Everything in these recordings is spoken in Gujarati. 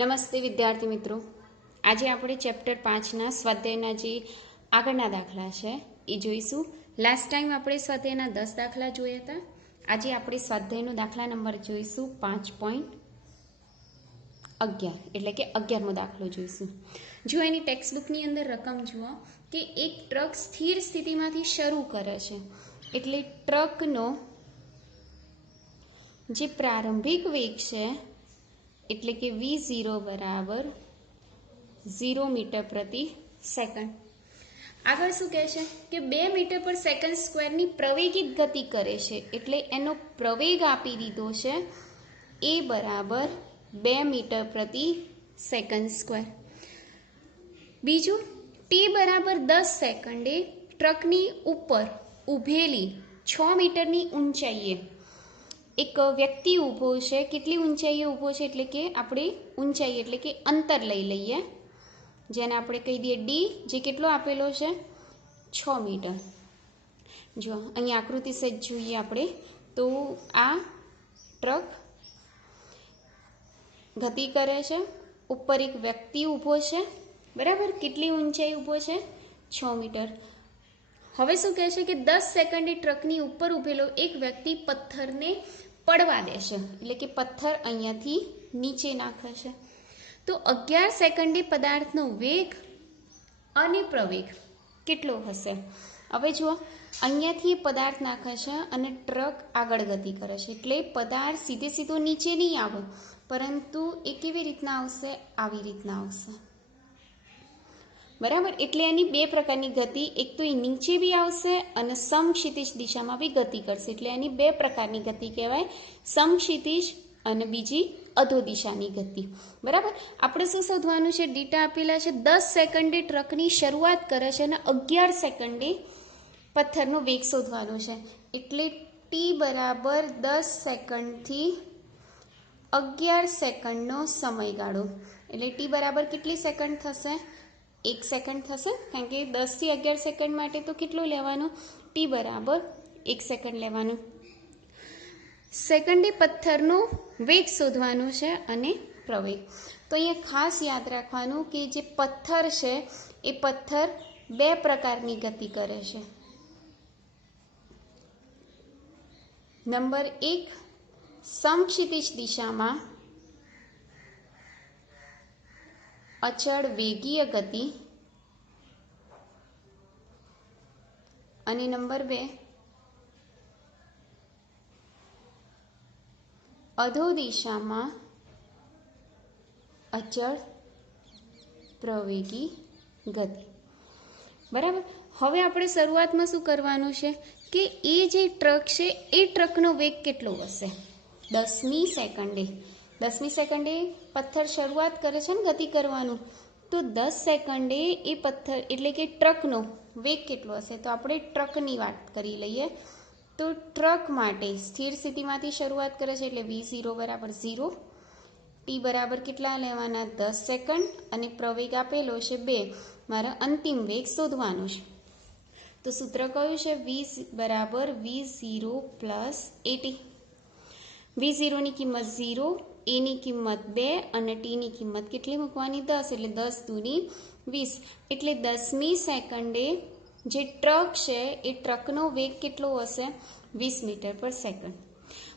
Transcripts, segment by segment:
નમસ્તે વિદ્યાર્થી મિત્રો, આજે આપણે ચેપ્ટર 5ના સ્વાધ્યાયના જે આગળના દાખલા છે એ જોઈશું. લાસ્ટ ટાઈમ આપણે સ્વાધ્યાયના 10 દાખલા જોયા હતા. આજે આપણે સ્વાધ્યાયનો દાખલા નંબર જોઈશું 5.11 એટલે કે 11મો દાખલો જોઈશું. જો એની ટેક્સ્ટ બુકની અંદર રકમ જુઓ કે એક ટ્રક સ્થિર સ્થિતિમાંથી શરૂ કરે છે, એટલે ટ્રકનો જે પ્રારંભિક વેગ છે એટલે કે v0 બરાબર 0 મીટર પ્રતિ સેકન્ડ. આગળ શું કહે છે કે 2 મીટર પર સેકન્ડ સ્ક્વેરની પ્રવેગિત ગતિ કરે છે, એટલે એનો પ્રવેગ આપી દીધો છે એ બરાબર 2 મીટર પ્રતિ સેકન્ડ સ્ક્વેર. બીજું, ટી બરાબર 10 સેકન્ડે ટ્રકની ઉપર ઊભેલી 6 મીટરની ઊંચાઈએ એક વ્યક્તિ ઊભો છે. કેટલી ઊંચાઈએ ઊભો છે એટલે કે આપણે ઊંચાઈ એટલે કે અંતર લઈ લઈએ, જેને આપણે કહી દઈએ ડી, જે કેટલો આપેલો છે 6 મીટર. જો અહીં આકૃતિ સેજ જોઈએ આપણે તો આ ટ્રક ગતિ કરે છે, ઉપર એક વ્યક્તિ ઊભો છે, બરાબર. કેટલી ઊંચાઈ ઊભો છે 6 મીટર. હવે શું કહે છે કે 10 સેકન્ડે ટ્રકની ઉપર ઊભેલો એક વ્યક્તિ પથ્થરને પડવા દેશે, એટલે કે પથ્થર અહીંયાથી નીચે નાખે છે. તો 11 સેકન્ડે પદાર્થનો વેગ અને પ્રવેગ કેટલો હશે? હવે જુઓ, અહીંયાથી પદાર્થ નાખે છે અને ટ્રક આગળ ગતિ કરે છે, એટલે પદાર્થ સીધે સીધો નીચે નહીં આવે, પરંતુ એ કેવી રીતના આવશે? આવી રીતના આવશે, બરાબર. એટલે એની બે પ્રકારની ગતિ, એક તો એ નીચે બી આવશે અને સમક્ષિતિજ દિશામાં બી ગતિ કરશે, એટલે એની બે પ્રકારની ગતિ કહેવાય, સમક્ષિતિજ અને બીજી અધો દિશાની ગતિ, બરાબર. આપણે શું શોધવાનું છે? ડેટા આપેલા છે. 10 સેકન્ડે ટ્રકની શરૂઆત કરે છે અને 11 સેકન્ડે પથ્થરનો વેગ શોધવાનો છે, એટલે ટી બરાબર 10 સેકન્ડથી 11 સેકન્ડનો સમયગાળો, એટલે ટી બરાબર કેટલી સેકન્ડ થશે? 1 સેકન્ડ થશે, કારણ કે 10 થી 11 સેકન્ડ માટે તો કેટલું લેવાનું? ટી બરાબર 1 સેકન્ડ લેવાનું. સેકન્ડે પથ્થરનો વેગ શોધવાનો છે અને પ્રવેગ. તો અહીંયા ખાસ યાદ રાખવાનું કે જે પથ્થર છે એ પથ્થર બે પ્રકારની ગતિ કરે છે. નંબર 1, સમક્ષિતિજ દિશામાં અચળ વેગીય ગતિ, અને નંબર 2, અધો દિશામાં અચળ પ્રવેગી ગતિ, બરાબર. હવે આપણે શરૂઆતમાં શું કરવાનું છે કે એ જે ટ્રક છે એ ટ્રકનો વેગ કેટલો હશે? 10મી સેકન્ડે પથ્થર શરૂઆત કરે છે ને ગતિ કરવાનું, તો 10 સેકન્ડે એ પથ્થર એટલે કે ટ્રકનો વેગ કેટલો હશે? તો આપણે ટ્રકની વાત કરી લઈએ. તો ટ્રક માટે સ્થિર સ્થિતિમાંથી શરૂઆત કરે છે, એટલે v0 બરાબર 0. ટી બરાબર કેટલા લેવાના? 10 સેકન્ડ, અને પ્રવેગ આપેલો છે 2. મારે અંતિમ વેગ શોધવાનો છે. તો સૂત્ર કયું છે? v બરાબર v0 પ્લસ at. v0ની કિંમત 0, એની કિંમત 2 અને ટીની કિંમત કેટલી મૂકવાની? 10, એટલે 10 દૂની 20. એટલે 10મી સેકન્ડે જે ટ્રક છે એ ટ્રકનો વેગ કેટલો હશે? 20 મીટર પર સેકન્ડ.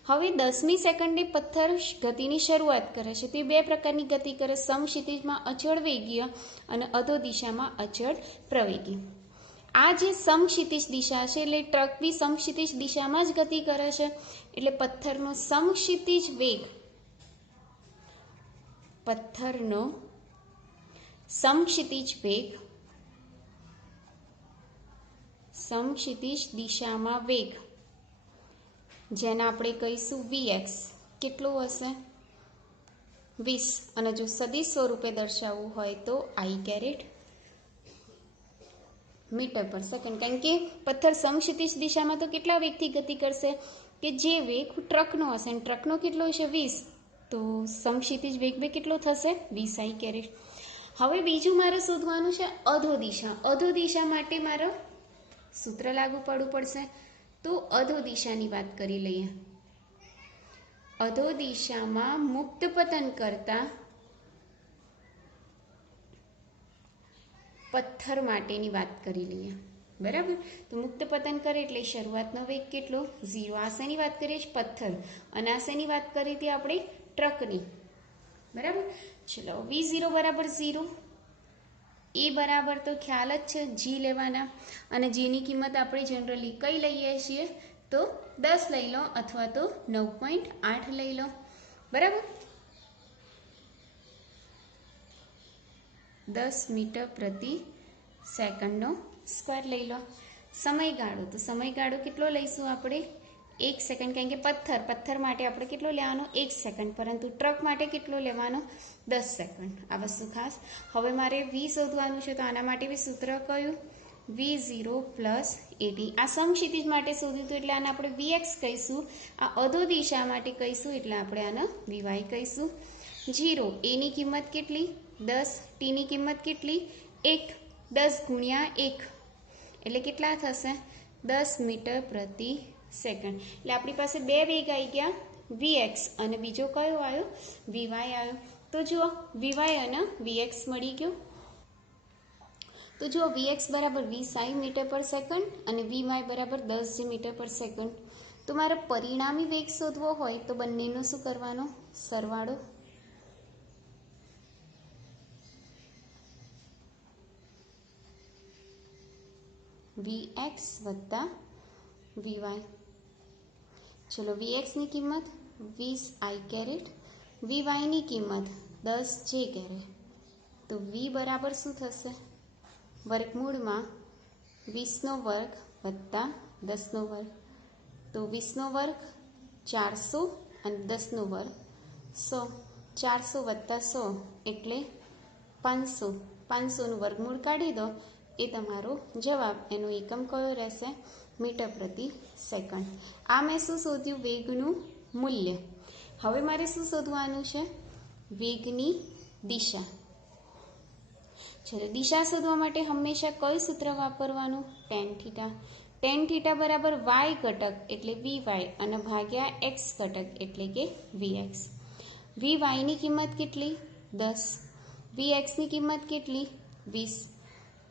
હવે 10મી સેકન્ડે પથ્થર ગતિની શરૂઆત કરે છે, તે બે પ્રકારની ગતિ કરે, સમક્ષિતિજમાં અચળ વેગીય અને અધો દિશામાં અચળ પ્રવેગી. આ જે સમક્ષિતિજ દિશા છે એટલે ટ્રક બી સમક્ષિતિજ દિશામાં જ ગતિ કરે છે, એટલે પથ્થરનો સમક્ષિતિજ વેગ સમક્ષિતિજ દિશામાં વેગ, જેને આપણે કહીશું vx, કેટલો હશે? 20. અને જો સદિશ સ્વરૂપે દર્શાવવું હોય તો i કેરેટ મીટર પર સેકન્ડ, કારણ કે પથ્થર સમક્ષિતિજ દિશામાં તો કેટલા વેગથી ગતિ કરશે? કે જે વેગ ટ્રકનો હશે, અને ટ્રકનો કેટલો હશે? 20. તો સમક્ષિતિજ વેગ બે કેટલો થશે? 20 i કેરેટ. હવે બીજું મારે શોધવાનું છે અધો દિશા. અધો દિશા માટે મારે સૂત્ર લાગુ પડવું પડશે. તો અધો દિશાની વાત કરી લઈએ. અધો દિશામાં મુક્ત પતન કરતા પથ્થર માટેની વાત કરી લઈએ, બરાબર. તો મુક્ત પતન કરે એટલે શરૂઆતનો વેગ કેટલો? 0. આ શેની વાત કરીએ છીએ? પથ્થર. અને આ શેની વાત કરી હતી આપણે? ટ્રકની, બરાબર. ચલો, v0 બરાબર 0. એ બરાબર તો ખ્યાલ જ છે, જી લેવાના. અને જીની કિંમત આપણે જનરલી કઈ લઈએ છીએ? તો 10 લઈ લો અથવા તો 9.8 લઈ લો, બરાબર. 10 મીટર પ્રતિ સેકન્ડનો સ્ક્વેર લઈ લો. સમયગાળો, તો સમયગાળો કેટલો લઈશું આપણે? 1 સેકન્ડ, કારણ કે પથ્થર માટે આપણે કેટલો લેવાનો? 1 સેકન્ડ, પરંતુ ટ્રક માટે કેટલો લેવાનો? 10 સેકન્ડ. આ વસ્તુ ખાસ. હવે મારે વી શોધવાનું છે, તો આના માટે બી સૂત્ર કયું? v0 plus at. આ સમક્ષિતિજ માટે શોધ્યું હતું એટલે આને આપણે vx કહીશું. આ અધો દિશા માટે કહીશું એટલે આપણે આને vy કહીશું. 0, એની કિંમત કેટલી? 10. ટીની કિંમત કેટલી? 1. 10 ગુણ્યા 1 એટલે કેટલા થશે? 10 મીટર પ્રતિ સેકન્ડ. એટલે આપણી પાસે બે વેગ આવી ગયા, vx અને બીજો કયો આવ્યો? vy આવ્યો. તો જુઓ, vy અને vx મળી ગયો. તો જુઓ, vx બરાબર 20 મીટર પર સેકન્ડ અને vy બરાબર 10 મીટર પર સેકન્ડ. તો મારે પરિણામી વેગ શોધવો હોય તો બંનેનો શું કરવાનો? સરવાળો. vx વત્તા vy. ચલો, vx ની કિંમત 20 i કેરેટ, vy ની કિંમત 10 j કેરેટ. તો v બરાબર શું થશે? વર્ગમૂળમાં 20 નો વર્ગ વત્તા 10 નો વર્ગ. તો 20 નો વર્ગ 400 અને 10 નો વર્ગ 100. 400 વત્તા 100 એટલે 500. 500નું વર્ગમૂળ કાઢી દો, એ તમારો જવાબ. એનો એકમ કયો રહેશે? મીટર પ્રતિ સેકન્ડ. આ મેં શું શોધ્યું? વેગનું મૂલ્ય. હવે મારે શું શોધવાનું છે? વેગની દિશા. ચલો, દિશા શોધવા માટે હંમેશા કયું સૂત્ર વાપરવાનું? Ten theta. ટેન થીટા બરાબર y ઘટક એટલે vy અને ભાગ્યા x ઘટક એટલે કે vx. vy ની કિંમત કેટલી? 10. vx ની કિંમત કેટલી? 20.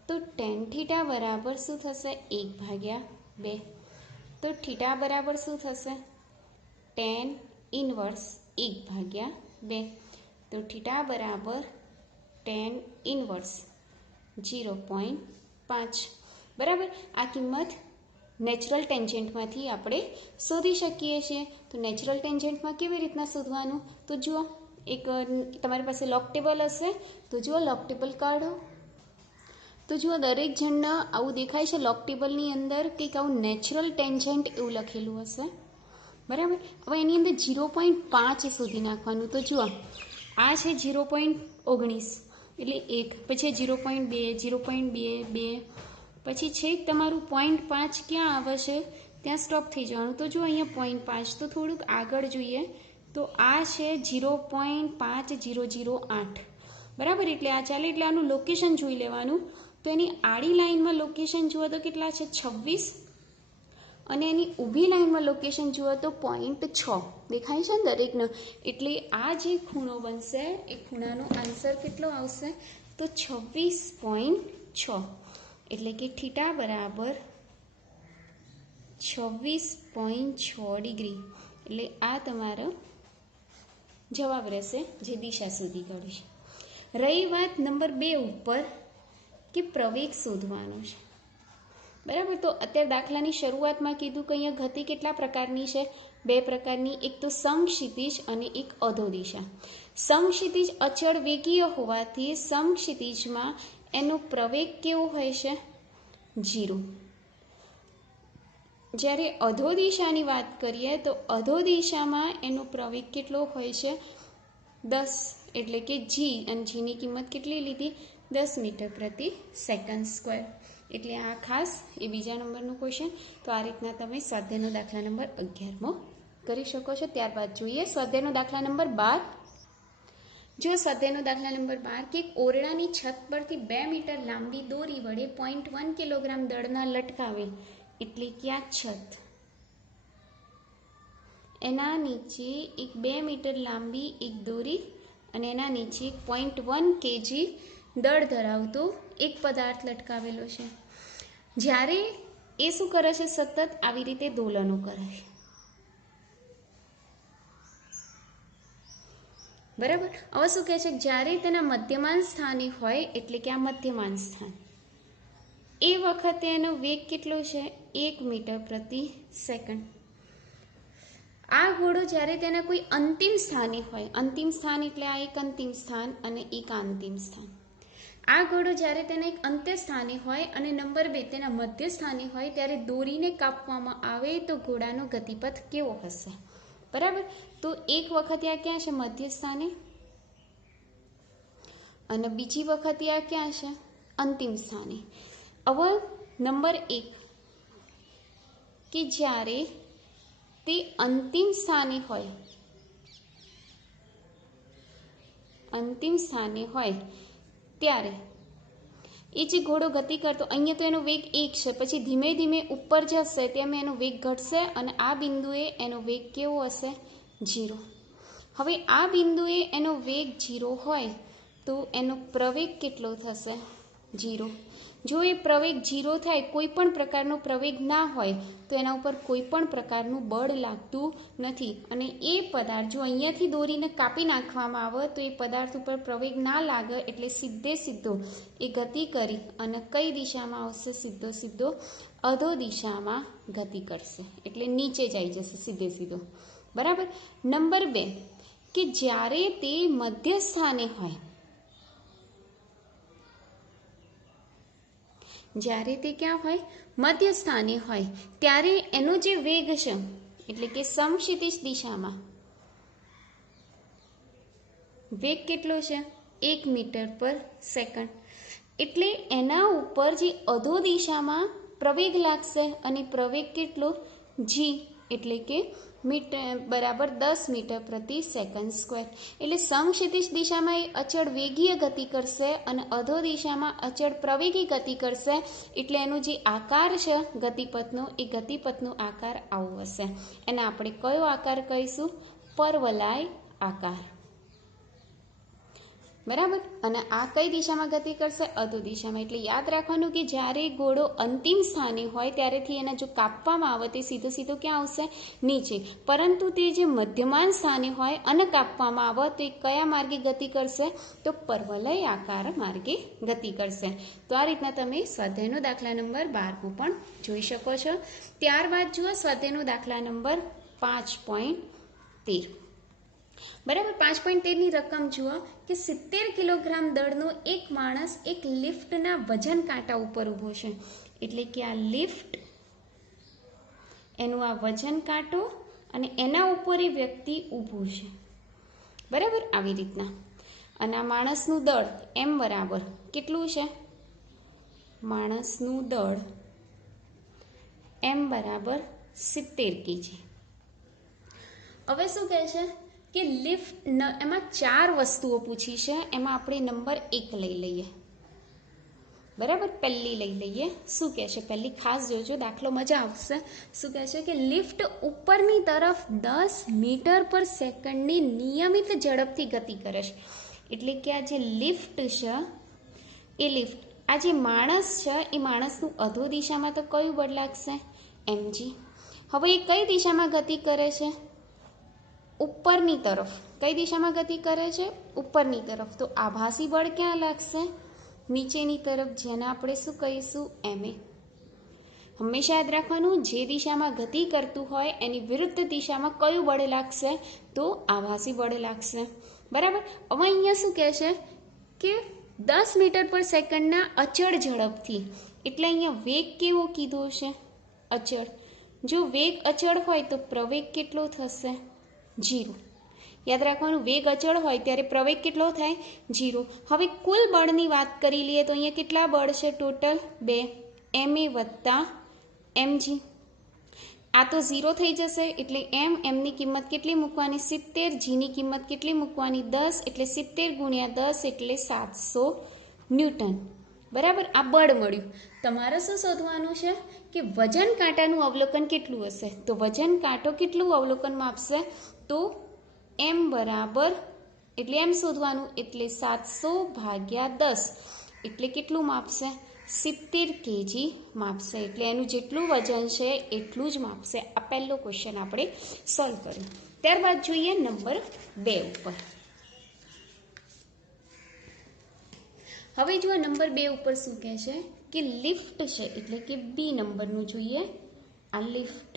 તો ટેન થીટા બરાબર શું થશે? 1/2. તો થીટા બરાબર શું થશે? Tan inverse 1/2. તો થીટા બરાબર ટેન ઇનવર્સ 0.5. બરાબર. આ કિંમત નેચરલ ટેન્જન્ટમાંથી આપણે શોધી શકીએ છીએ. તો નેચરલ ટેન્જન્ટમાં કેવી રીતના શોધવાનું? તો જુઓ, એક તમારી પાસે લોક ટેબલ હશે, તો જુઓ લોક ટેબલ કાઢો. તો જુઓ, દરેક જણના આવું દેખાય છે. લોક ટેબલની અંદર કંઈક આવું નેચરલ ટેન્જન્ટ એવું લખેલું હશે, બરાબર. હવે એની અંદર 0.5 શોધી નાખવાનું. તો જુઓ, આ છે 0.19 એટલે 1, પછી 0.2, 0.2, પછી છેક તમારું 0.5 ક્યાં આવે છે? ત્યાં સ્ટોપ થઈ જવાનું. તો જુઓ, અહીંયા 0.5, તો થોડુંક આગળ જોઈએ. તો આ છે 0.5008, બરાબર. એટલે આ ચાલે, એટલે આનું લોકેશન જોઈ લેવાનું. તો એની આડી લાઈનમાં લોકેશન જુઓ તો કેટલા છે? 26. અને એની ઊભી લાઈનમાં લોકેશન જુઓ તો 0.6 દેખાય છે ને દરેકનો. એટલે આ જે ખૂણો બનશે એ ખૂણાનો આન્સર કેટલો આવશે? તો 26.6. એટલે કે થીટા બરાબર 26.6 ડિગ્રી. એટલે આ તમારો જવાબ રહેશે, જે દિશા શોધી કાઢી છે. રહી વાત નંબર 2 ઉપર કે પ્રવેગ શોધવાનો છે, બરાબર. તો અત્યારે દાખલાની શરૂઆતમાં કીધું કે અહીંયા ગતિ કેટલા પ્રકારની છે? 2 પ્રકારની. એક તો સમક્ષિતિજ અને એક અધો દિશા. સમક્ષિતિજ અચળ વેગીય હોવાથી સમક્ષિતિજમાં એનો પ્રવેગ કેવો હોય છે? 0. જ્યારે અધો દિશાની વાત કરીએ તો અધો દિશામાં એનો પ્રવેગ કેટલો હોય છે? 10. એટલે કે જી, અને જીની કિંમત કેટલી લીધી? 10 મીટર પ્રતિ સેકન્ડ સ્ક્વેર. એટલે આ ખાસ એ બીજા નંબરનું ક્વેશ્ચન. તો આ રીતના તમે સ્વાધ્યાયનો દાખલા નંબર 11મો કરી શકો છો. ત્યારબાદ જોઈએ સ્વાધ્યાયનો દાખલા નંબર 12. જો સ્વાધ્યાયનો દાખલા નંબર 12 કે એક ઓરડાની છત પરથી 2 મીટર લાંબી દોરી વડે 0.1 કિલોગ્રામ દળના લટકાવે એટલે કે આ છત, એના નીચે એક 2 મીટર લાંબી એક દોરી અને એના નીચે 0.1 kg દળ ધરાવતો એક પદાર્થ લટકાવેલો છે. જ્યારે એ શું કરે છે, સતત આવી રીતે દોલનો કરે છે. બરાબર. હવે શું કહે છે, જ્યારે તેના મધ્યમાન સ્થાને હોય, એટલે કે આ મધ્યમાન સ્થાન, એ વખતે એનો વેગ કેટલો છે, 1 મીટર પ્રતિ સેકન્ડ. આ ઘોડો જ્યારે તેના કોઈ અંતિમ સ્થાને હોય, અંતિમ સ્થાન એટલે આ એક અંતિમ સ્થાન અને એક અંતિમ સ્થાન. આ ઘોડો જ્યારે તેના એક અંત્ય સ્થાને હોય અને નંબર 2 તેના મધ્ય સ્થાને હોય, ત્યારે દોરીને કાપવામાં આવે તો ઘોડાનો ગતિપથ કેવો હશે. બરાબર. તો એક વખત આ ક્યાં છે, મધ્ય સ્થાને, અને બીજી વખત આ ક્યાં છે, અંતિમ સ્થાને. હવે નંબર 1 કે જ્યારે તે અંતિમ સ્થાને હોય, અંતિમ સ્થાને હોય ત્યારે એ જે ઘોડો ગતિ કરતો, અહીંયા તો એનો વેગ 1 છે, પછી ધીમે ધીમે ઉપર જશે તેમ એનો વેગ ઘટશે અને આ બિંદુએ એનો વેગ કેવો હશે, 0. હવે આ બિંદુએ એનો વેગ 0 હોય તો એનો પ્રવેગ કેટલો થશે, 0. જો એ પ્રવેગ 0 થાય, કોઈ પણ પ્રકારનો પ્રવેગ ના હોય તો એના ઉપર કોઈ પણ પ્રકારનું બળ લાગતું નથી. અને એ પદાર્થ જો અહીંયાથી દોરીને કાપી નાખવામાં આવે તો એ પદાર્થ ઉપર પ્રવેગ ના લાગે, એટલે સીધો એ ગતિ કરી અને કઈ દિશામાં આવશે, સીધો અધો દિશામાં ગતિ કરશે, એટલે નીચે જઈ જશે સીધો. બરાબર. નંબર 2 કે જ્યારે તે મધ્ય સ્થાને હોય, જ્યારે તે ક્યાં હોય, મધ્ય સ્થાને હોય, ત્યારે એનો જે વેગ છે, એટલે કે સમક્ષિતિજ દિશામાં વેગ કેટલો છે, 1 મીટર પર સેકન્ડ. એટલે એના ઉપર જે અધો દિશામાં પ્રવેગ લાગશે અને પ્રવેગ કેટલો, g, એટલે કે બરાબર 10 મીટર પ્રતિ સેકન્ડ સ્ક્વેર. એટલે સમક્ષિતિજ દિશામાં એ અચળ વેગીય ગતિ કરશે અને અધો દિશામાં અચળ પ્રવેગી ગતિ કરશે. એટલે એનો જે આકાર છે ગતિપથનો, એ ગતિપથનો આકાર આવો હશે. એને આપણે કયો આકાર કહીશું, પરવલય આકાર. બરાબર. અને આ કઈ દિશામાં ગતિ કરશે, અધો દિશામાં. એટલે યાદ રાખવાનું કે જ્યારે ઘોડો અંતિમ સ્થાને હોય ત્યારેથી એને જો કાપવામાં આવે તે સીધો ક્યાં આવશે, નીચે. પરંતુ તે જે મધ્યમાન સ્થાને હોય અને કાપવામાં આવે તો એ કયા માર્ગે ગતિ કરશે, તો પરવલય આકાર માર્ગે ગતિ કરશે. તો આ રીતના તમે સ્વાધ્યાયનો દાખલા નંબર 12 પણ જોઈ શકો છો. ત્યારબાદ જુઓ સ્વાધ્યાયનો દાખલા નંબર 5.13. બરાબર. 5.13ની રકમ જુઓ કે 70 કિલોગ્રામ દળનો એક માણસ એક લિફ્ટના વજન કાંટા ઉપર ઊભો છે. એટલે કે આ લિફ્ટ, એનું આ વજન કાંટો અને એના ઉપર એ વ્યક્તિ ઊભું છે. બરાબર. આવી રીતના. અને આ માણસનું દળ એમ બરાબર કેટલું છે, માણસનું દળ એમ બરાબર 70 kg. હવે શું કહે છે કે લિફ્ટ, એમાં 4 વસ્તુઓ પૂછી છે, એમાં આપણે નંબર 1 લઈ લઈએ. બરાબર. પહેલી લઈ લઈએ. શું કહે છે, પહેલી ખાસ જોજો, દાખલો મજા આવશે. શું કહે છે કે લિફ્ટ ઉપરની તરફ 10 મીટર પર સેકન્ડની નિયમિત ઝડપથી ગતિ કરે છે. એટલે કે આ જે લિફ્ટ છે, એ લિફ્ટ, આ જે માણસ છે એ માણસનું અધો દિશામાં તો કયું બળ લાગશે, mg. હવે એ કઈ દિશામાં ગતિ કરે છે, ઉપરની તરફ. કઈ દિશામાં ગતિ કરે છે, ઉપરની તરફ. તો આભાસી બળ ક્યાં લાગશે, નીચેની તરફ, જેને આપણે શું કહીશું, ma. હંમેશા યાદ રાખવાનું, જે દિશામાં ગતિ કરતું હોય એની વિરુદ્ધ દિશામાં કયું બળ લાગશે, તો આભાસી બળ લાગશે. બરાબર. હવે અહીંયા શું કહે છે કે 10 મીટર પર સેકન્ડના અચળ ઝડપથી. એટલે અહીંયા વેગ કેવો કીધો છે, અચળ. જો વેગ અચળ હોય તો પ્રવેગ કેટલો થશે, 0. યાદ રાખવાનું, વેગ અચળ હોય ત્યારે પ્રવેગ કેટલો થાય, 0. હવે કુલ બળની વાત કરી લઈએ તો અહીંયા કેટલા બળ છે, ટોટલ 2, ma વત્તા mg. આ તો 0 થઈ જશે, એટલે mની કિંમત કેટલી મૂકવાની, 70. જીની કિંમત કેટલી મૂકવાની, 10. એટલે 70 ગુણ્યા 10 એટલે 700 ન્યૂટન. બરાબર. આ બળ મળ્યું. તમારે શું શોધવાનું છે કે વજન કાંટાનું અવલોકન કેટલું હશે. તો વજન કાંટો કેટલું અવલોકન માપશે, તો m બરાબર એટલે એમ શોધવાનું, એટલે 700/10 એટલે કેટલું માપશે? 70 kg માપશે. એટલે એનું જેટલું વજન છે એટલું જ માપશે. આ પહેલો ક્વેશ્ચન આપણે સોલ્વ કર્યો. ત્યારબાદ જોઈએ નંબર 2 ઉપર. હવે જો નંબર 2 ઉપર શું કહે છે કે લિફ્ટ છે, એટલે કે બી નંબરનું જોઈએ. આ લિફ્ટ,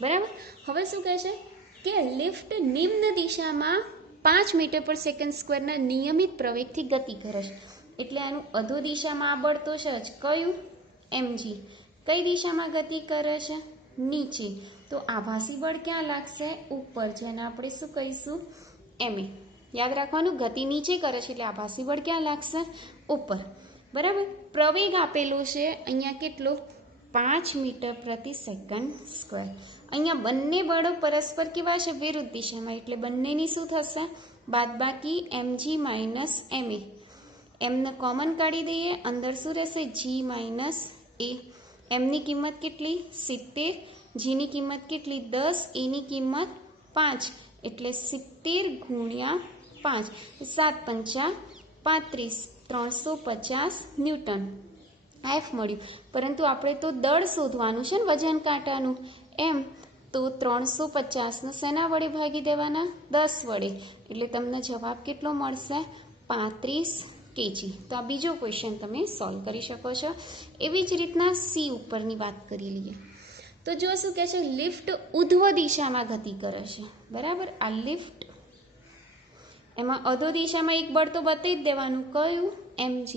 બરાબર. હવે શું કહે છે કે લિફ્ટ નિમ્ન દિશામાં 5 મીટર પર સેકન્ડ સ્ક્વેરના નિયમિત પ્રવેગથી ગતિ કરે છે. એટલે આનું અધો દિશામાં આ બળ તો છે જ, કયું? mg. કઈ દિશામાં ગતિ કરે છે? નીચે. તો આભાસી બળ ક્યાં લાગશે? ઉપર, જેને આપણે શું કહીશું? ma. યાદ રાખવાનું, ગતિ નીચે કરે છે એટલે આભાસી બળ ક્યાં લાગશે? ઉપર, બરાબર. પ્રવેગ આપેલો છે અહીંયા કેટલો? 5 મીટર પ્રતિ સેકન્ડ સ્ક્વેર. અહીંયા બંને બળો પરસ્પર કેવા છે? વિરુદ્ધ દિશામાં. એટલે બંનેની શું થશે? બાદબાકી mg માઇનસ ma. એમને કોમન કાઢી દઈએ, અંદર શું રહેશે? g minus a. એમની કિંમત કેટલી? 70. જીની કિંમત કેટલી? 10. એની કિંમત 5. એટલે 70 ગુણ્યા 5, 7 પંચા 35, 350 ન્યૂટન એફ મળ્યું. પરંતુ આપણે તો દળ શોધવાનું છે ને, વજન કાંટાનું. એમ તો 350 શેના વડે ભાગી દેવાના? 10 વડે. એટલે તમને જવાબ કેટલો મળશે? 35 kg. તો આ બીજો ક્વેશ્ચન તમે સોલ્વ કરી શકો છો. એવી જ રીતના સી ઉપરની વાત કરી લઈએ. તો જો શું કહે છે, લિફ્ટ ઉધ્વ દિશામાં ગતિ કરે છે, બરાબર. આ લિફ્ટ, એમાં અધો દિશામાં એક બળ તો બતાવી જ દેવાનું, કયું? mg.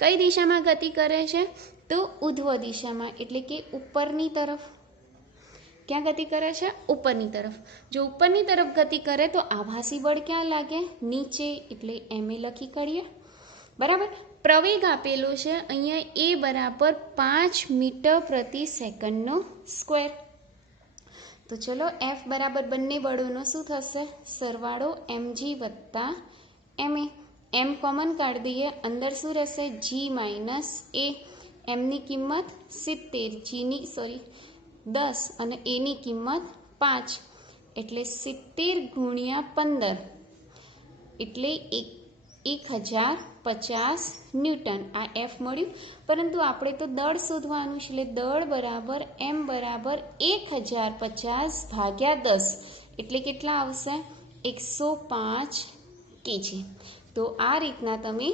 કઈ દિશામાં ગતિ કરે છે? તો ઉધ્વ દિશામાં, એટલે કે ઉપરની તરફ. ક્યાં ગતિ કરે છે? ઉપરની તરફ. જો ઉપરની તરફ ગતિ કરે તો આભાસી બળ ક્યાં લાગે? નીચે. એટલે ma લખી કાઢીએ, બરાબર. પ્રવેગ આપેલો છે અહીંયા a બરાબર 5 મીટર પ્રતિ સેકન્ડનો સ્ક્વેર. તો ચલો F બરાબર બંને બળોનો શું થશે? સરવાળો mg વત્તા ma. m કોમન કાઢી દઈએ, અંદર શું રહેશે? g minus a. mની કિંમત 70, 10 અને એની કિંમત 5. એટલે 70 ગુણ્યા 15 એટલે 1050 ન્યૂટન. આ F મળ્યું. પરંતુ આપણે તો દળ શોધવાનું છે, એટલે દળ બરાબર m બરાબર 1050/10 એટલે કેટલા આવશે? 105 kg. તો આ રીતના તમે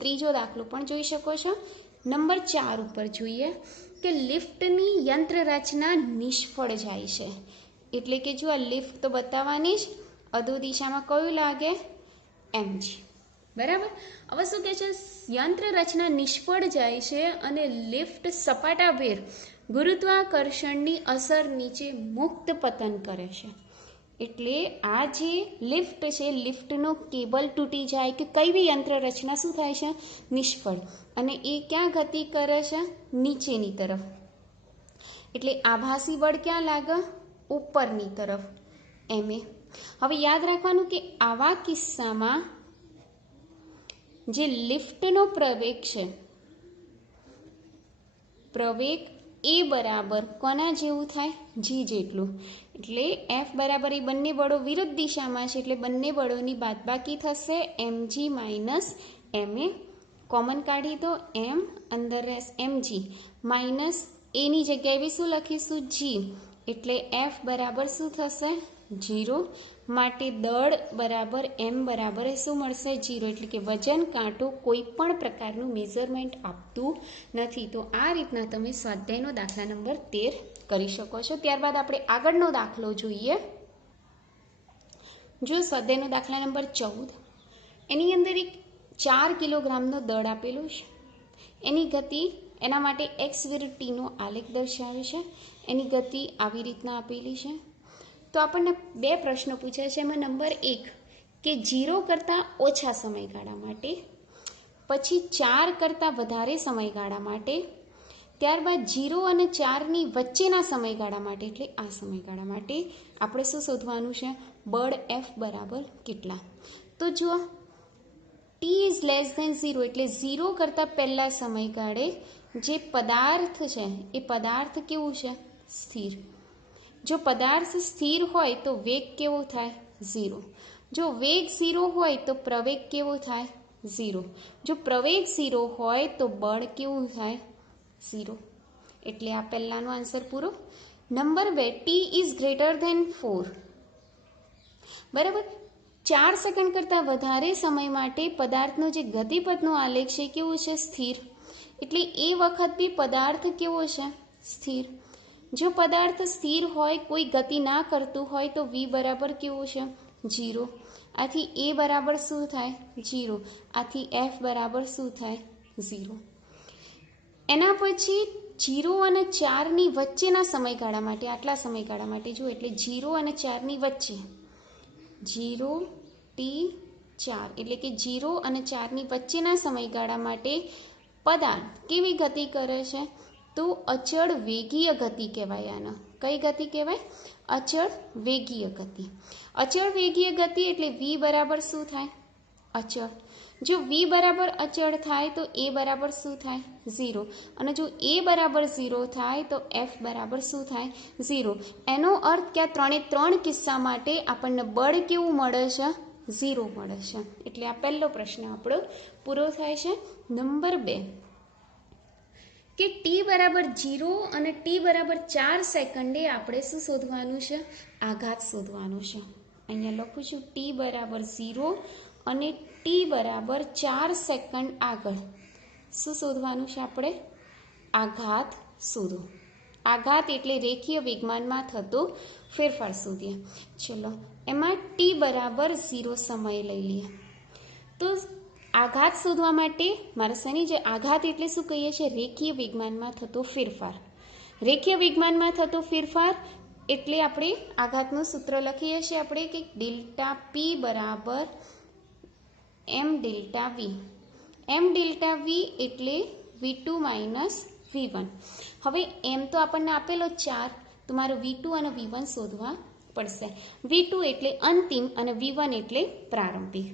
ત્રીજો દાખલો પણ જોઈ શકો છો. નંબર 4 ઉપર જોઈએ કે લિફ્ટની યંત્ર રચના નિષ્ફળ જાય છે. એટલે કે જો આ લિફ્ટ તો બતાવવાની જ, અધો દિશામાં કયું લાગે? mg, બરાબર. હવે શું કહે છે? યંત્ર રચના નિષ્ફળ જાય છે અને લિફ્ટ સપાટાભેર ગુરુત્વાકર્ષણની અસર નીચે મુક્ત પતન કરે છે. એટલે આ જે લિફ્ટ છે, લિફ્ટનો કેબલ તૂટી જાય કે કઈ બી યંત્ર રચના શું થાય છે? નિષ્ફળ. અને એ ક્યાં ગતિ કરે છે? નીચેની તરફ. એટલે આભાસી બળ ક્યાં લાગે? ઉપરની તરફ, ma. હવે યાદ રાખવાનું કે આવા કિસ્સામાં જે લિફ્ટનો પ્રવેગ છે, પ્રવેગ એ બરાબર કોના જેવું થાય? g જેટલું. એટલે F બરાબર એ બંને બળો વિરુદ્ધ દિશામાં છે, એટલે બંને બળોની બાદબાકી થશે mg માઇનસ ma. કોમન કાઢી દો, m અંદર રહેશે mg માઇનસ એની જગ્યાએ બી શું લખીશું? g. એટલે F બરાબર શું થશે? 0. માટે દળ બરાબર m બરાબર શું મળશે? 0. એટલે કે વજન કાંટો કોઈ પણ પ્રકારનું મેઝરમેન્ટ આપતું નથી. તો આ રીતના તમે સ્વાધ્યાયનો દાખલા નંબર 13 કરી શકો છો. ત્યારબાદ આપણે આગળનો દાખલો જોઈએ. જો સ્વાધ્યાયનો દાખલા નંબર 14, એની અંદર એક 4 કિલોગ્રામનો દળ આપેલું છે. એની ગતિ, એના માટે x વિરુદ્ધ t નો આલેખ દર્શાવે છે. એની ગતિ આવી રીતના આપેલી છે. તો આપણને બે પ્રશ્નો પૂછ્યા છે. એમાં નંબર 1 કે 0 કરતાં ઓછા સમયગાળા માટે, પછી 4 કરતાં વધારે સમયગાળા માટે, ત્યારબાદ 0 અને 4ની વચ્ચેના સમયગાળા માટે, એટલે આ સમયગાળા માટે આપણે શું શોધવાનું છે? બળ F બરાબર કેટલા? તો જુઓ, t ઇઝ લેસ ધેન 0 એટલે 0 કરતાં પહેલા સમયગાળે જે પદાર્થ છે એ પદાર્થ કેવું છે? સ્થિર. જો પદાર્થ સ્થિર હોય તો વેગ કેવો થાય? 0. જો વેગ 0 હોય તો પ્રવેગ કેવો થાય? 0. જો પ્રવેગ 0 હોય તો બળ કેવું થાય? 0. એટલે આ પહેલાનો આન્સર પૂરો. Number 2, T is greater than 4. બરાબર. 4 સેકન્ડ કરતાં વધારે સમય માટે પદાર્થનો જે ગતિપથનો આલેખ છે કેવું છે? સ્થિર. એટલે એ વખત બી પદાર્થ કેવો છે? સ્થિર. જો પદાર્થ સ્થિર હોય, કોઈ ગતિ ના કરતું હોય તો v બરાબર કેવું છે? 0. આથી a બરાબર શું થાય? 0. આથી f બરાબર શું થાય? 0. એના પછી 0 અને 4ની વચ્ચેના સમયગાળા માટે, આટલા સમયગાળા માટે જુઓ, એટલે 0 અને 4ની વચ્ચે 0 t 4 એટલે કે 0 અને 4ની વચ્ચેના સમયગાળા માટે પદાર્થ કેવી ગતિ કરે છે? તો અચળ વેગીય ગતિ કહેવાય. આને કઈ ગતિ કહેવાય? અચળ વેગીય ગતિ. અચળ વેગીય ગતિ એટલે v બરાબર શું થાય? અચળ. જો v બરાબર અચળ થાય તો a બરાબર શું થાય? 0. અને જો a બરાબર 0 થાય તો f બરાબર શું થાય? 0. એનો અર્થ કે આ 3 કિસ્સા માટે આપણને બળ કેવું મળે છે? 0 મળે છે. એટલે આ પહેલો પ્રશ્ન આપણો પૂરો થાય છે. નંબર 2, કે ટી બરાબર 0 અને ટી બરાબર 4 સેકન્ડે આપણે શું શોધવાનું છે? આઘાત શોધવાનું છે. અહીંયા લખું છું ટી બરાબર 0 અને ટી બરાબર 4 સેકન્ડ આગળ શું શોધવાનું છે? આપણે આઘાત શોધો. આઘાત એટલે રેખીય વેગમાનમાં થતો ફેરફાર શોધીએ. ચલો, એમાં ટી બરાબર 0 સમય લઈ લઈએ. તો આઘાત શોધવા માટે મારે શેની જે આઘાત એટલે શું કહીએ છીએ? રેખીય વેગમાનમાં થતો ફેરફાર. રેખીય વેગમાનમાં થતો ફેરફાર એટલે આપણે આઘાતનું સૂત્ર લખીએ છીએ આપણે કે ડેલ્ટા પી બરાબર એમ ડેલ્ટા વી. એમ ડેલ્ટા વી એટલે v2 માઇનસ v1. હવે એમ તો આપણને આપેલો 4, તો મારે v2 અને v1 શોધવા પડશે. v2 એટલે અંતિમ અને v1 એટલે પ્રારંભિક.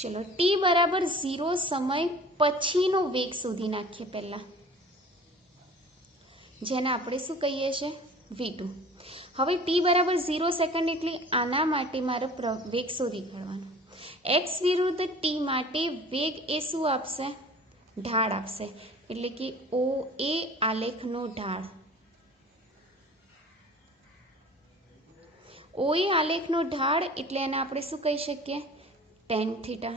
ચલો, ટી બરાબર 0 સમય પછીનો વેગ શોધી નાખીએ પહેલા, જેને આપણે શું કહીએ છીએ? v2. હવે ટી બરાબર 0 સેકન્ડ એટલે આના માટે મારે વેગ શોધી કાઢવાનો. x વિરુદ્ધ ટી માટે વેગ એ શું આપશે? ઢાળ આપશે. એટલે કે OA આલેખનો ઢાળ. OA આલેખનો ઢાળ એટલે એને આપણે શું કહી શકીએ? tan theta.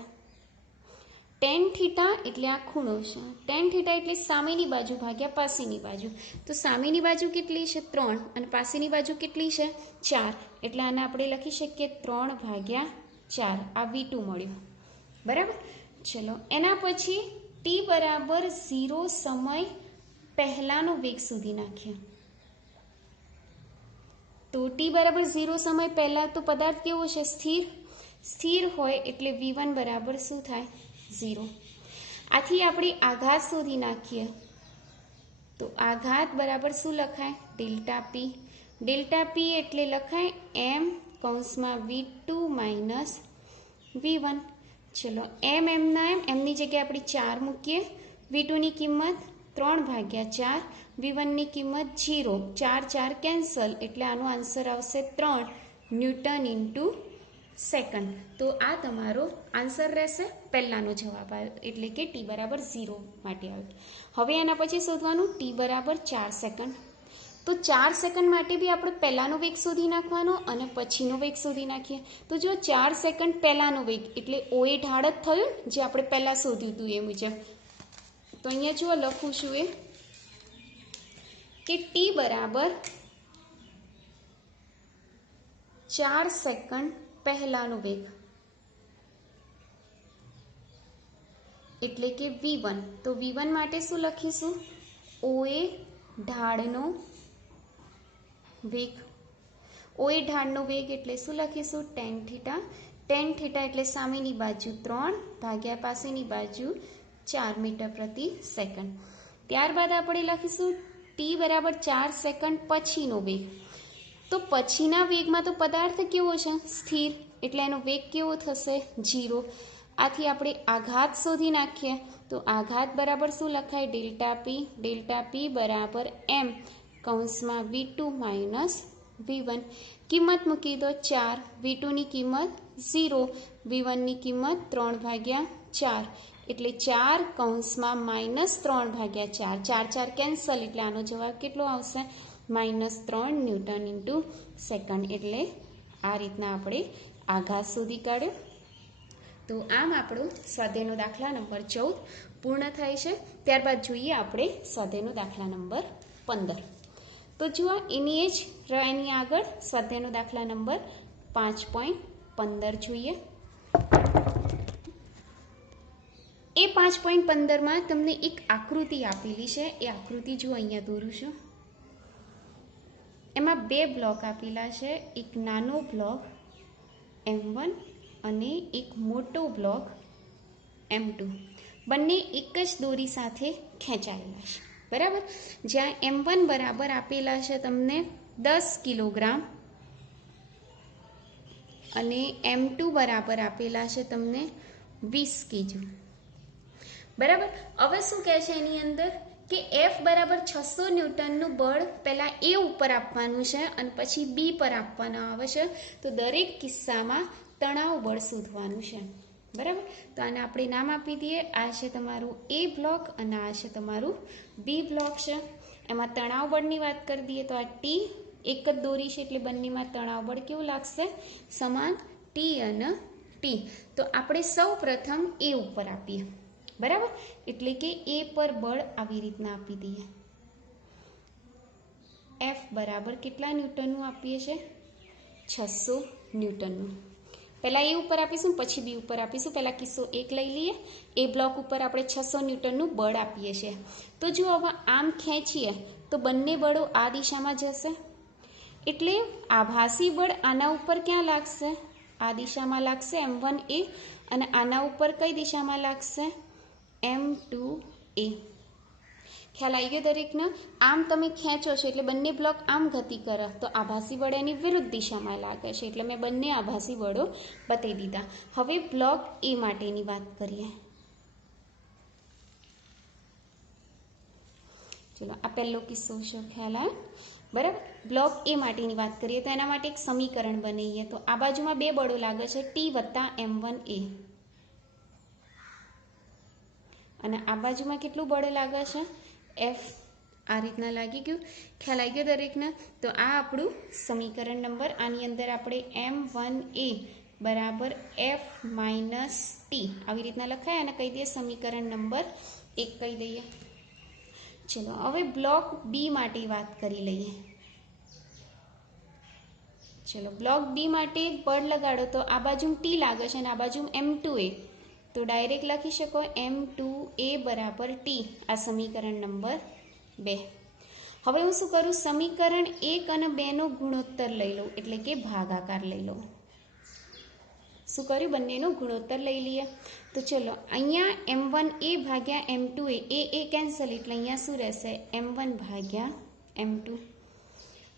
tan થીટા એટલે આ ખૂણો છે. tan થીટા એટલે સામેની બાજુ ભાગ્યા પાસેની બાજુ. તો સામેની બાજુ કેટલી છે? 3 અને પાસેની બાજુ કેટલી છે? 4. એટલે આને આપણે લખી શકીએ 3/4. આ v2 મળ્યું. બરાબર. ચલો, એના પછી ટી બરાબર 0 સમય પહેલાનો વેગ શોધી નાખીએ. તો ટી બરાબર 0 સમય પહેલા તો પદાર્થ કેવો છે? સ્થિર. સ્થિર હોય એટલે v1 બરાબર શું થાય? 0. આથી આપણે આઘાત શોધી નાખીએ. તો આઘાત બરાબર શું લખાય? ડેલ્ટા પી. ડેલ્ટા પી એટલે લખાય એમ કૌંસમાં v2 માઇનસ v1. ચલો, એમના એમની જગ્યાએ આપણે 4 મૂકીએ. v2ની કિંમત 3/4, v1ની કિંમત 0. 4 4 કેન્સલ એટલે આનો આન્સર આવશે 3 ન્યૂટન ઇન્ટુ સેકન્ડ. તો આ તમારો આન્સર રહેશે. પહેલાનો જવાબ આવ્યો એટલે કે ટી બરાબર 0 માટે આવ્યો. હવે એના પછી શોધવાનું ટી બરાબર 4 સેકન્ડ. તો 4 સેકન્ડ માટે બી આપણે પહેલાનો વેગ શોધી નાખવાનો અને પછીનો વેગ શોધી નાખીએ. તો જો 4 સેકન્ડ પહેલાનો વેગ એટલે OA ઢાળ જ થયું જે આપણે પહેલાં શોધ્યું હતું એ મુજબ. તો અહીંયા જો લખું છું એ કે ટી બરાબર 4 સેકન્ડ પહેલાનો વેગ એટલે કે v1. તો v1 માટે શું લખીશું? OA ઢાળનો વેગ. OA ઢાળનો વેગ એટલે શું લખીશું? tan theta. tan થીટા એટલે સામેની બાજુ 3 ભાગ્યા પાસેની બાજુ 4 મીટર પ્રતિ સેકન્ડ. ત્યારબાદ આપણે લખીશું ટી બરાબર 4 સેકન્ડ પછીનો વેગ. તો પછીના વેગમાં તો પદાર્થ કેવો છે? સ્થિર. એટલે એનો વેગ કેવો થશે? 0. આથી આપણે આઘાત શોધી નાખીએ. તો આઘાત બરાબર શું લખાય? ડેલ્ટા પી. ડેલ્ટા પી બરાબર એમ કૌંસમાં v2 માઇનસ v1. કિંમત મૂકી દો 4. v2ની કિંમત 0, V1 ની કિંમત 3/4 એટલે 4 કૌંસમાં -3/4, 4 4 કેન્સલ એટલે આનો જવાબ કેટલો આવશે? -3 ન્યૂટન ઇન્ટુ સેકન્ડ. એટલે આ રીતના આપણે આઘાત શોધી કાઢ્યો. તો આમ આપણો સ્વાધ્યાયનો દાખલા નંબર 14 પૂર્ણ થાય છે. ત્યારબાદ જોઈએ આપણે સ્વાધ્યાયનો દાખલા નંબર 15. તો જુઓ એની એની આગળ સ્વાધ્યાયનો દાખલા નંબર 5.15 જોઈએ. એ 5.15માં તમને એક આકૃતિ આપેલી છે. એ આકૃતિ જુઓ, અહીંયા દોરું છું. એમાં બે બ્લોક આપેલા છે, એક નાનો બ્લોક M1 અને એક મોટો બ્લોક M2. બંને એક જ દોરી સાથે ખેંચાયેલા છે, બરાબર. જ્યાં M1 બરાબર આપેલા છે તમને 10 કિલોગ્રામ અને M2 બરાબર આપેલા છે તમને 20 kg, બરાબર. હવે શું કહે છે એની અંદર કે F બરાબર 600 ન્યૂટનનું બળ પહેલાં A ઉપર આપવાનું છે અને પછી B પર આપવાનું આવે છે. તો દરેક કિસ્સામાં તણાવ બળ શોધવાનું છે, બરાબર. તો આને આપણે નામ આપી દઈએ. આ છે તમારું A બ્લોક અને આ છે તમારું B બ્લોક છે. એમાં તણાવ બળની વાત કરી દઈએ તો આ T, એક જ દોરી છે એટલે બંનેમાં તણાવ બળ કેવું લાગશે? સમાન, T અને T. તો આપણે સૌ પ્રથમ A ઉપર આપીએ, બરાબર. એટલે કે A પર બળ આવી રીતના આપી દઈએ. F બરાબર કેટલા ન્યૂટનનું આપીએ છીએ? 600 ન્યૂટનનું. પહેલાં A ઉપર આપીશું, પછી B ઉપર આપીશું. પહેલાં કિસ્સો 1 લઈ લઈએ. A બ્લોક ઉપર આપણે 600 ન્યૂટનનું બળ આપીએ છીએ. તો જો હવે આમ ખેંચીએ તો બંને બળો આ દિશામાં જશે, એટલે આભાસી બળ આના ઉપર ક્યાં લાગશે? આ દિશામાં લાગશે M1A, અને આના ઉપર કઈ દિશામાં લાગશે? M2A. ખ્યાલ આવી ગયો દરેકને? આમ તમે ખેંચો છો એટલે બંને બ્લોક આમ ગતિ કરે તો આભાસી બળ એની વિરુદ્ધ દિશામાં લાગે છે. એટલે મેં બંને આભાસી બળો બતાવી દીધા. હવે બ્લોક A માટેની વાત કરીએ. ચલો, આ પહેલો કિસ્સો છે, ખ્યાલ આવે, બરાબર. બ્લોક A માટેની વાત કરીએ તો એના માટે એક સમીકરણ બનાવીએ. તો આ બાજુમાં બે બળો લાગે છે, T વત્તા M1A, અને આ બાજુમાં કેટલું બળ લાગે છે? F. આ રીતના લાગી ગયું? ખ્યાલ આવી ગયો દરેકને? તો આ આપણું સમીકરણ નંબર. આની અંદર આપણે M1A બરાબર F માઇનસ T આવી રીતના લખાય અને કહી દઈએ સમીકરણ નંબર 1 કહી દઈએ. ચલો, હવે બ્લોક B માટે વાત કરી લઈએ. ચલો, બ્લોક B માટે બળ લગાડો તો આ બાજુ T લાગે છે અને આ બાજુ M2A. તો ડાયરેક્ટ લખી શકો M2A બરાબર T. આ સમીકરણ નંબર 2. હવે હું શું કરું? સમીકરણ 1 અને 2 નો ગુણોત્તર લઈ લઉં, એટલે કે ભાગાકાર લઈ લઉં. શું કર્યું? બંનેનો ગુણોત્તર લઈ લઈએ. તો ચલો, અહીંયા M1A ભાગ્યા M2A, એ કેન્સલ એટલે અહીંયા શું રહેશે? M1 ભાગ્યા M2.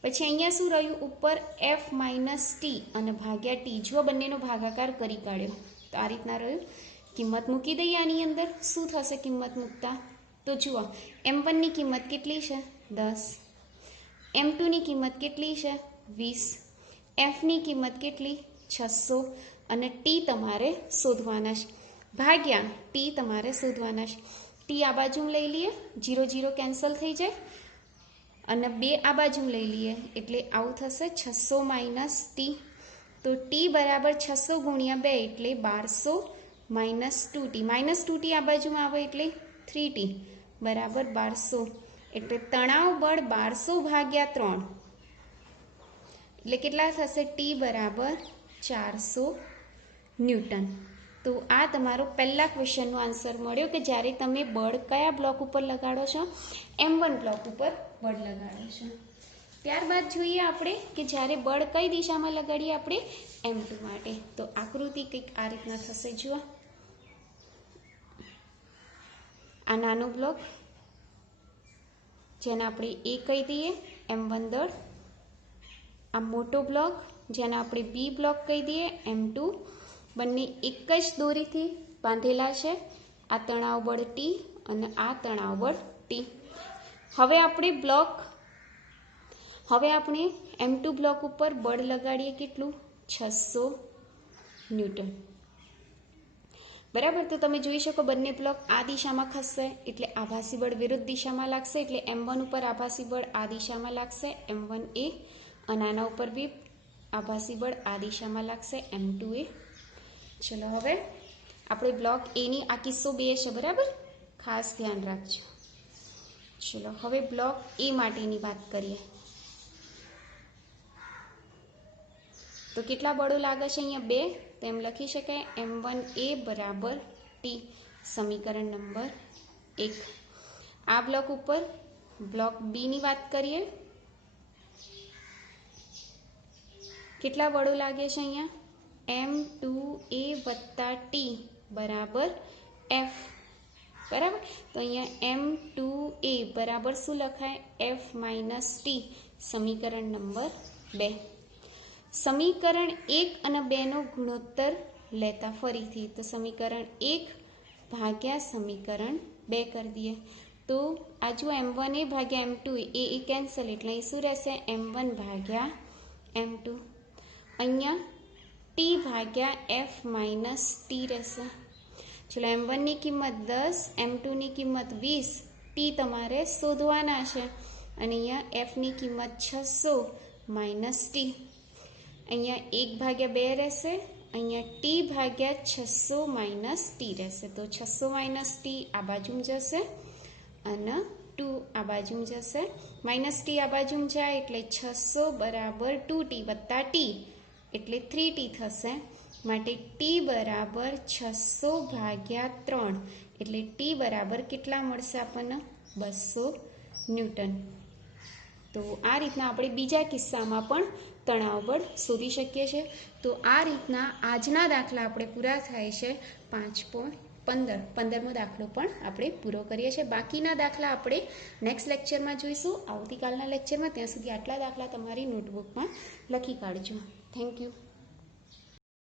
પછી અહીંયા શું રહ્યું? ઉપર F માઇનસ T અને ભાગ્યા T. જુઓ, બંનેનો ભાગાકાર કરી કાઢ્યો તો આ રીતના રહ્યું. કિંમત મૂકી દઈએ આની અંદર. શું થશે કિંમત મૂકતા? તો જુઓ, M1 ની કિંમત કેટલી છે? 10. M2 ની કિંમત કેટલી છે? 20. F ની કિંમત કેટલી? 600. અને T તમારે શોધવાના છે, ભાગ્યા T તમારે શોધવાના છે. T આ બાજુ લઈ લઈએ, 0 0 કેન્સલ થઈ જાય, અને 2 આ બાજુ લઈ લઈએ એટલે આવું થશે 600 માઇનસ T. તો T બરાબર 600 ગુણ્યા 2 એટલે 1200 માઇનસ 2T. માઇનસ 2T આ બાજુમાં આવે એટલે 3T બરાબર 1200. એટલે તણાવ બળ 1200 ભાગ્યા 3 એટલે કેટલા થશે? T બરાબર 400 ન્યૂટન. તો આ તમારો પહેલા ક્વેશ્ચનનો આન્સર મળ્યો કે જ્યારે તમે બળ કયા બ્લોક ઉપર લગાડો છો? M1 બ્લોક ઉપર બળ લગાડો છો. ત્યારબાદ જોઈએ આપણે કે જ્યારે બળ કઈ દિશામાં લગાડીએ આપણે? M2 માટે. તો આકૃતિ કંઈક આ રીતના થશે. જુઓ, આ નાનો બ્લોક જેને આપણે A કહી દઈએ, M1 દળ. આ મોટો બ્લોક જેને આપણે B બ્લોક કહી દઈએ, M2. બંને એક જ દોરીથી બાંધેલા છે. આ તણાવ બળ T અને આ તણાવ બળ T. હવે આપણે M2 બ્લોક ઉપર બળ લગાડીએ કેટલું? 600 ન્યૂટન. બરાબર, તો તમે જોઈ શકો બંને બ્લોક આ દિશામાં ખસશે એટલે આભાસી બળ વિરુદ્ધ દિશામાં લાગશે, એટલે M1 ઉપર આભાસી બળ આ દિશામાં લાગશે M1A, અને આના ઉપર બી આભાસી બળ આ દિશામાં લાગશે M2A. ચલો હવે આપણે બ્લોક એની આ કિસ્સો 2 છે, બરાબર, ખાસ ધ્યાન રાખજો. ચલો હવે બ્લોક એ માટેની વાત કરીએ. તો કેટલા બળો લાગે છે અહીંયા? 2. તો એમ લખી શકાય M1A બરાબર T, સમીકરણ નંબર 1. આ બ્લોક ઉપર બ્લોક બી ની વાત કરીએ. કેટલા બળો લાગે છે અહીંયા? M2A વત્તા T બરાબર F. બરાબર, તો અહીંયા M2A બરાબર શું લખાય? F માઇનસ T, સમીકરણ નંબર 2. સમીકરણ 1 અને 2 નો ગુણોત્તર લેતા ફરીથી તો સમીકરણ 1 ભાગ્યા સમીકરણ 2 કરી દઈએ. તો આ જો M1A ભાગ્યા M2A એ કેન્સલ, એટલે અહીં શું રહેશે? M1 ભાગ્યા M2. અહીંયા T ભાગ્યા F માઇનસ T રહેશે. ચલો M1 ની કિંમત 10, M2 ની કિંમત 20, T તમારે શોધવાના છે, અને અહીંયા F ની કિંમત 600 માઇનસ T. અહીંયા 1 ભાગ્યા 2 રહેશે, અહીંયા T ભાગ્યા 600 માઇનસ T રહેશે. તો 600 માઇનસ T આ બાજુ જશે અને 2 આ બાજુ જશે. માઇનસ T આ બાજુ જાય એટલે 600 બરાબર 2T વત્તા T એટલે 3T થશે. માટે T બરાબર 600 ભાગ્યા 3 એટલે T બરાબર કેટલા મળશે આપણને? 200 ન્યૂટન. તો આ રીતના આપણે બીજા કિસ્સામાં પણ તણાવ બળ શોધી શકીએ છીએ. તો આ રીતના આજના દાખલા આપણે પૂરા થાય છે. 5.15મો દાખલો પણ આપણે પૂરો કરીએ છીએ. બાકીના દાખલા આપણે નેક્સ્ટ લેક્ચરમાં જોઈશું, આવતીકાલના લેક્ચરમાં. ત્યાં સુધી આટલા દાખલા તમારી નોટબુકમાં લખી કાઢજો. Thank you.